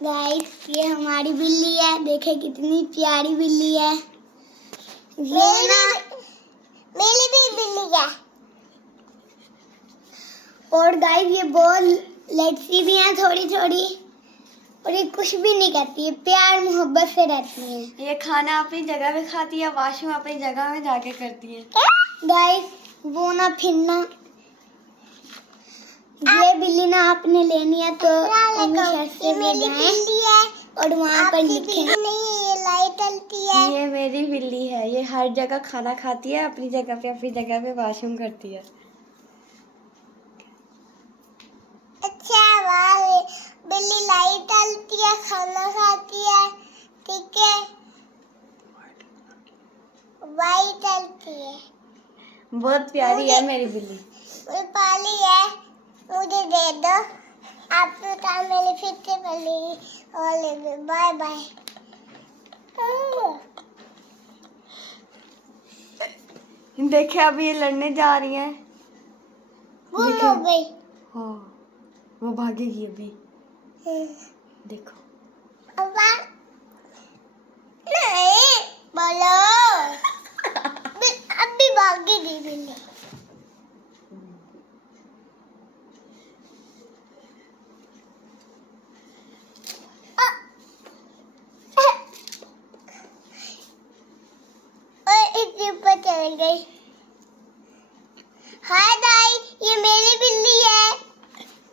Guys ये हमारी बिल्ली है, देखे कितनी प्यारी बिल्ली है। ये ना मेरी भी बिल्ली है। और गाइस ये बहुत लड़ती भी हैं थोड़ी थोड़ी, और ये कुछ भी नहीं करती है, प्यार मोहब्बत से रहती है। ये खाना अपनी जगह पे खाती है, वॉशरूम अपनी जगह में जाके करती है। गाइस वो ना फिरना, ये बिल्ली ना आपने लेनी है तो ये मेरी बिल्ली है और वहाँ पर लिखे नहीं ये लाइट चलती है। ये मेरी बिल्ली है, ये हर जगह खाना खाती है, अपनी जगह पे वॉशरूम करती है। अच्छा वाह, बिल्ली लाइट चलती है, खाना खाती है, ठीक है, वाइट चलती है। बहुत प्यारी है मेरी बिल्ली। मुझे पाली है, मुझे दे दो। आप तो टाइम मेरे फिर से पालेगी। और बाय बाय। देखे अभी ये लड़ने जा रही हैं। गुम हो गई। हाँ वो भागेगी अभी। देखो अब नहीं बोलो। अभी भागेगी बिल्ली। ऊपर चल गई। हाय दाई, ये मेरी बिल्ली है।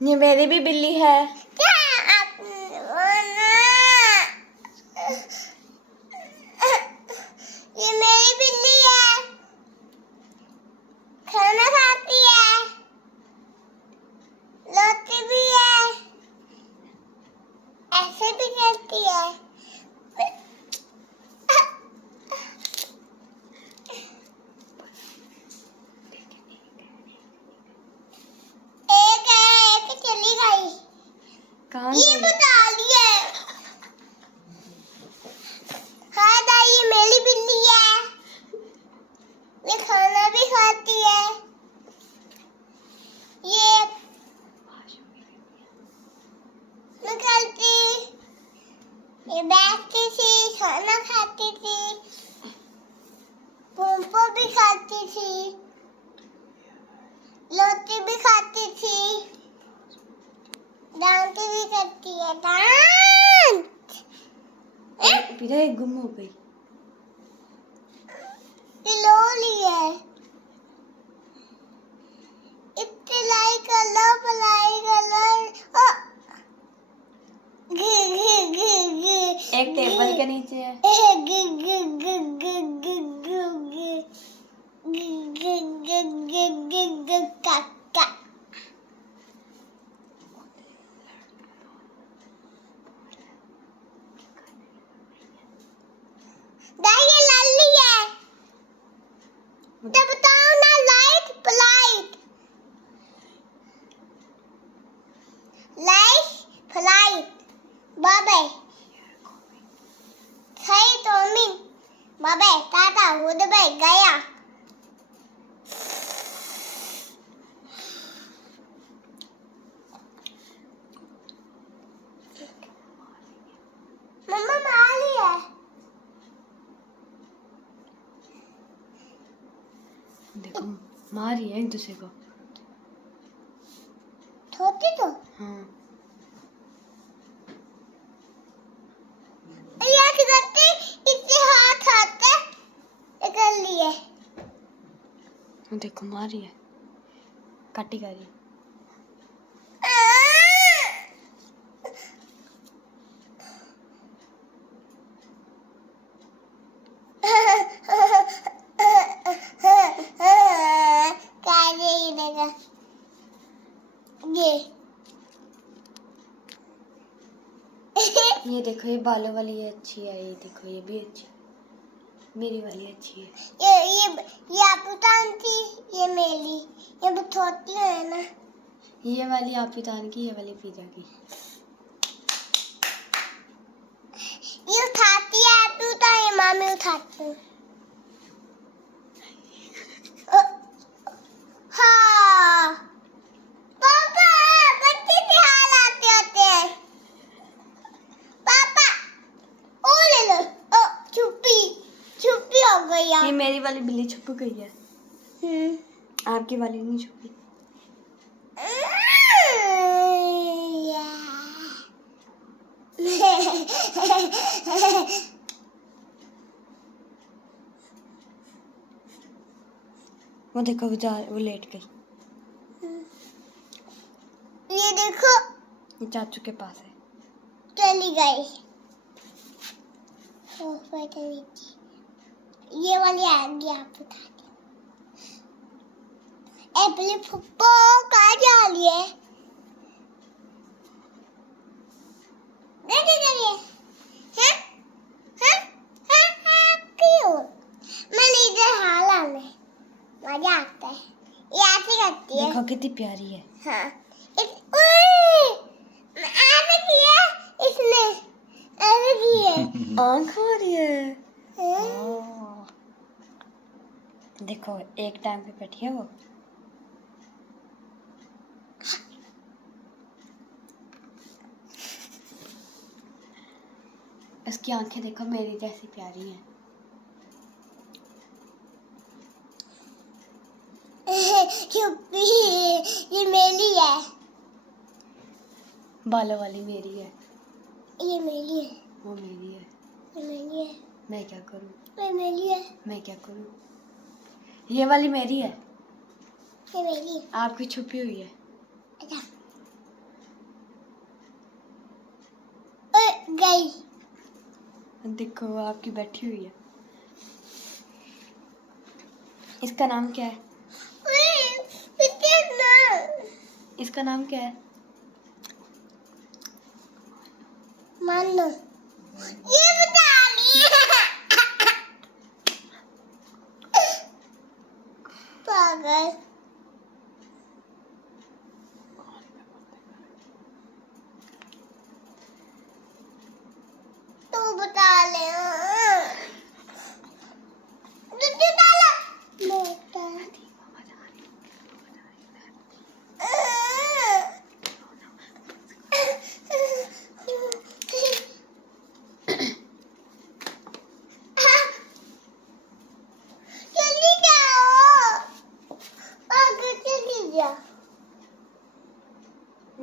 ये मेरी भी बिल्ली है। क्या आप ये मेरी बिल्ली है, खाना खाती है, लोटी भी है, ऐसे भी करती है। एक चली गई। कहाँ ये बता दिए। हाँ दाई ये मेरी बिल्ली है, ये खाना भी खाती है, ये निकलती, ये बैठती थी, खाना खाती थी, पोंपो भी खाती थी, लोटी भी खाती थी, डांट भी करती है, डांट। पीरा एक गुम हो गई। ये लोली है। इतने लाइक करो, पलाई करो। एक टेबल के नीचे है। ये लल्ली है। तो बताओ ना, लाइट फ्लाइट, लाइट फ्लाइट, बाबे सही तो मिन बाबे टाटा गुड बाय गया। मम्मा माली है। देखो मार रही है एक दूसरे को। छोटी तो हाँ इससे हाथ आते निकल लिए। देखो मार रही है, काटी कर रही है। ये देखो ये बालों वाली ये अच्छी है, ये देखो ये भी अच्छी, मेरी वाली अच्छी है। ये आपू थी, ये मेरी, ये बहुत छोटी है ना। ये वाली आपितान की, ये वाली पीजा की। ये उठाती है आपू तो, ये मामी उठाती है। हाँ पापा बच्चे भी हाल आते होते हैं। मेरी वाली बिल्ली छुप गई है, आपकी वाली नहीं छुपी। वो देखो वो लेट गई। ये देखो ये चाचू के पास है। चली गई। ऊपर चली गई। ये वाली आ गई, आप उठा दी। एप्पल फुप्पो कहाँ जा रही है? देखिए हैं हैं हैं हैं क्यों? मैं इधर हाला में मजा आता है। ये ऐसे करती है। देखो कितनी प्यारी है। हाँ ऐसे किया इसने, ऐसे किया। आँख आ रही है। हाँ। देखो एक टाइम पे बैठी है वो। इसकी आंखें देखो मेरी जैसी प्यारी हैं। चुप्पी, ये मेरी है। बालों वाली मेरी है। ये मेरी है। वो मेरी है। ये मेरी है। मैं क्या करूं? ये मेरी है। मैं क्या करूं? ये वाली मेरी है। ये मेरी है। आपकी छुपी हुई है। अच्छा। गई। देखो आपकी बैठी हुई है। इसका नाम क्या है? इसका नाम क्या है? मानो ये बता ली। पागल। तू बता ले।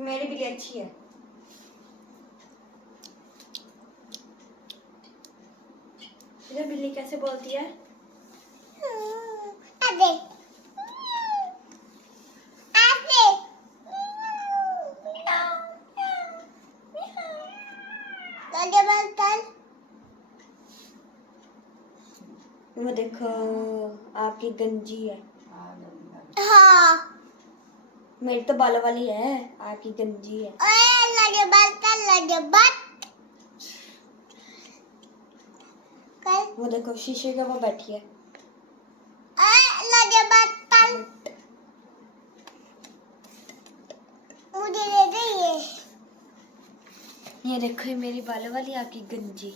मेरी बिल्ली अच्छी है। ये बिल्ली कैसे बोलती है? अबे वो देखो आपकी गंजी है। हाँ। मेरी तो बालों वाली है, आपकी गंजी है। लगे बात कर। वो देखो शीशे के वो बैठी है। लगे बात मुझे दे दे ये देखो ये मेरी बालों वाली, आपकी गंजी।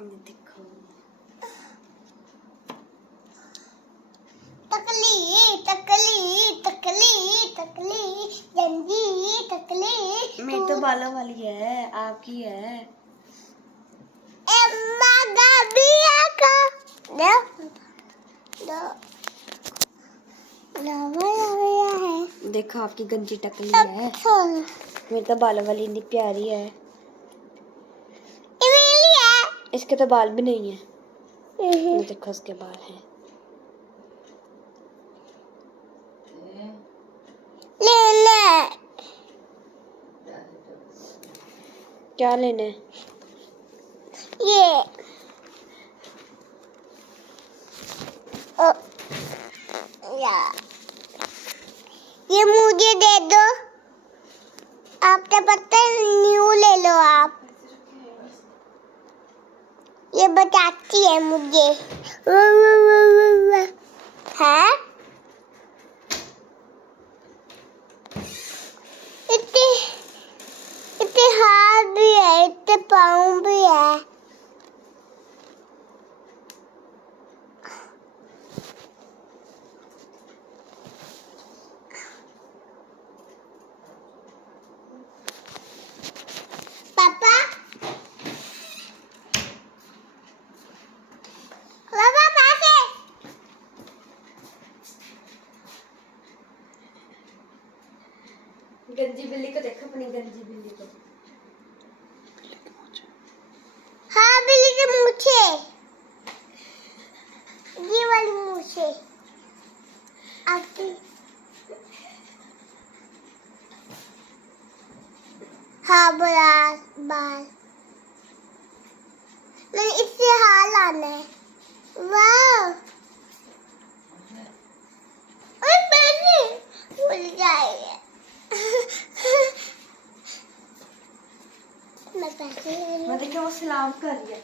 ये देखो तकली गंजी तकली। मेरी तो बालों वाली है, आपकी है। देखो आपकी गंजी टकली है। मेरी तो बालों वाली इतनी प्यारी है। इसके तो बाल भी नहीं है। ये देखो उसके बाल हैं। क्या लेना है? ये मुझे दे दो। आपको पता है, न्यू ले लो आप। ये बताती है मुझे। है इतने हाथ भी है, इतने पाँव भी है। पापा गंजी बिल्ली को देखो, अपनी गंजी बिल्ली को। हाँ बिल्ली के मूछे, ये वाली मूछे आपकी। हाँ बाल बाल, मैंने इससे हाल आना है। वाह पैसे भूल जाएंगे। मैं पैसे ले लूं। मैं देखा वो सलाम कर रही है।